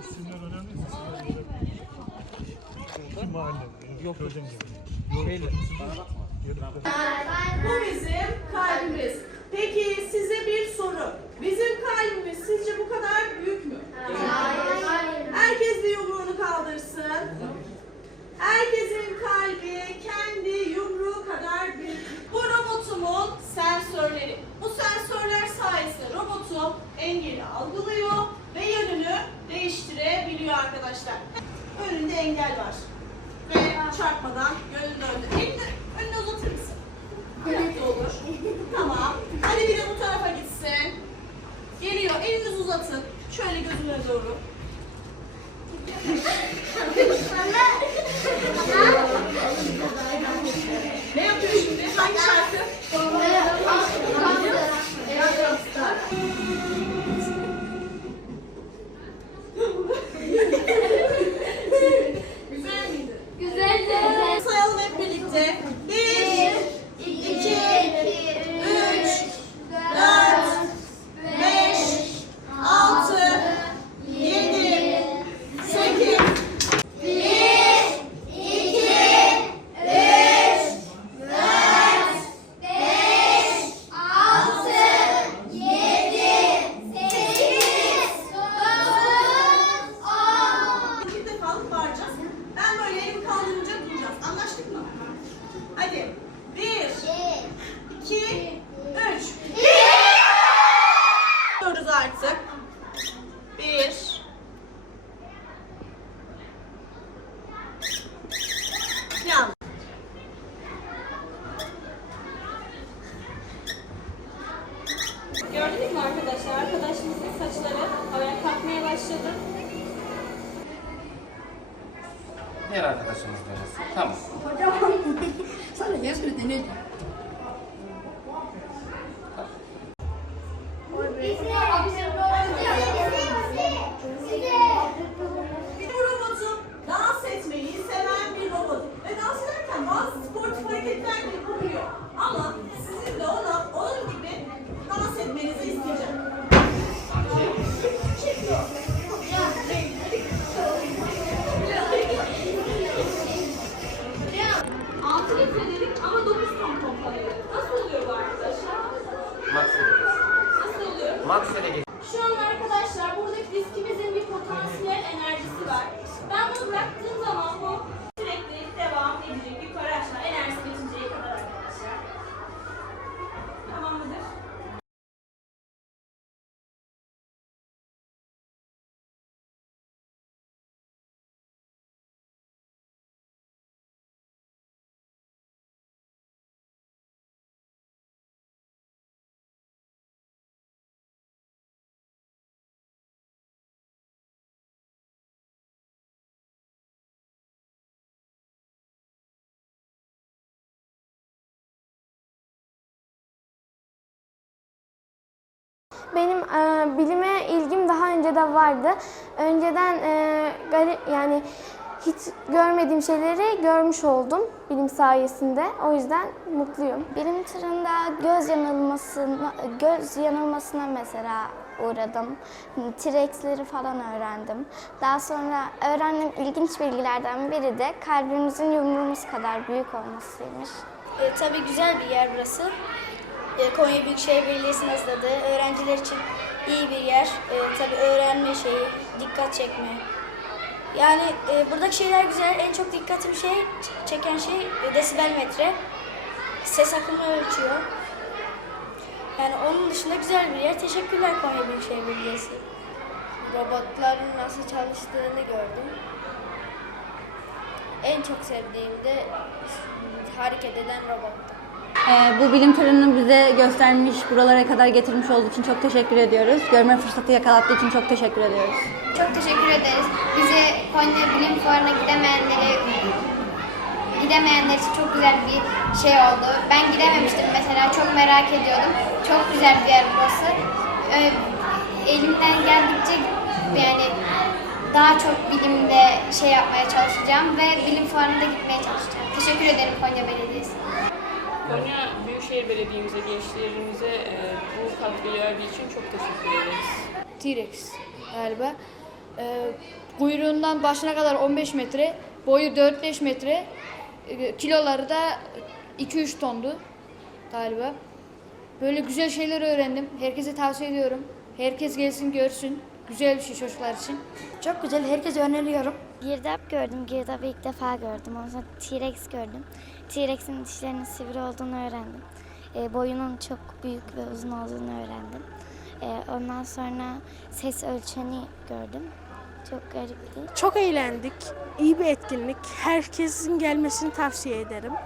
İsimler önemli mi? İki mahalle. Yok. Köyden geliyor. Şeyle. Bu bizim kalbimiz. Peki size bir soru. Bizim kalbimiz sizce bu kadar büyük mü? Herkes bir yumruğunu kaldırsın. Herkesin kalbi kendi yumruğu kadar büyük. Bu robotumun sensörleri. Bu sensörler sayesinde robotum engeli algılıyor ve yönünü değiştirebiliyor arkadaşlar. Önünde engel var. Ve çarpmadan yönünü döndü. Elini önüne uzatır mısın? Evet olur. Tamam. Hadi bir de bu tarafa gitsin. Geliyor. Elinizi uzatın. Şöyle gözüne doğru. Ne yapıyor şimdi? Hangi şarkı? Artık. Bir. Yanlış. Gördünüz mü arkadaşlar? Arkadaşımızın saçları havaya kalkmaya başladı. Diğer arkadaşımız denesin. Tamam. Bu Maksimum geç. Şu an arkadaşlar buradaki diskimizin bir potansiyel enerjisi var. Ben bunu bıraktığım zaman Benim e, bilime ilgim daha önce de vardı. Önceden e, garip yani hiç görmediğim şeyleri görmüş oldum bilim sayesinde. O yüzden mutluyum. Bilim tırında göz yanılmasına, göz yanılmasına mesela uğradım. T-Rex'leri falan öğrendim. Daha sonra öğrendiğim ilginç bilgilerden biri de kalbimizin yumruğumuz kadar büyük olmasıymış. E, tabii güzel bir yer burası. E, Konya Büyükşehir Belediyesi'nin hazırladığı öğrenciler için iyi bir yer. E, tabii öğrenme şeyi, dikkat çekme. Yani e, buradaki şeyler güzel. En çok dikkatimi şey çeken şey e, desibel metre. Ses akımını ölçüyor. Yani onun dışında güzel bir yer. Teşekkürler Konya Büyükşehir Belediyesi. Robotların nasıl çalıştığını gördüm. En çok sevdiğim de hareket eden robottu. Ee, bu bilim tırını bize göstermiş, buralara kadar getirmiş olduğu için çok teşekkür ediyoruz. Görme fırsatı yakalattığı için çok teşekkür ediyoruz. Çok teşekkür ederiz. Bize Konya Bilim Fuarı'na gidemeyenleri gidemeyenler için çok güzel bir şey oldu. Ben gidememiştim mesela. Çok merak ediyordum. Çok güzel bir yer burası. Ee, elimden geldikçe yani daha çok bilimde şey yapmaya çalışacağım ve bilim fuarına gitmeye çalışacağım. Teşekkür ederim Konya Belediyesi. Konya Büyükşehir Belediye'mize, gençlerimize e, bu katkıyı verdiği için çok teşekkür ederiz. T-Rex galiba. Ee, kuyruğundan başına kadar 15 metre, boyu 4-5 metre, e, kiloları da 2-3 tondu galiba. Böyle güzel şeyler öğrendim. Herkese tavsiye ediyorum. Herkes gelsin görsün. Güzel bir şey çocuklar için. Çok güzel, herkese öneriyorum. Girdap gördüm. Girdabı ilk defa gördüm. Ondan sonra T-Rex gördüm. T-Rex'in dişlerinin sivri olduğunu öğrendim. E, boyunun çok büyük ve uzun olduğunu öğrendim. E, ondan sonra ses ölçeni gördüm. Çok garipti. Çok eğlendik. İyi bir etkinlik. Herkesin gelmesini tavsiye ederim.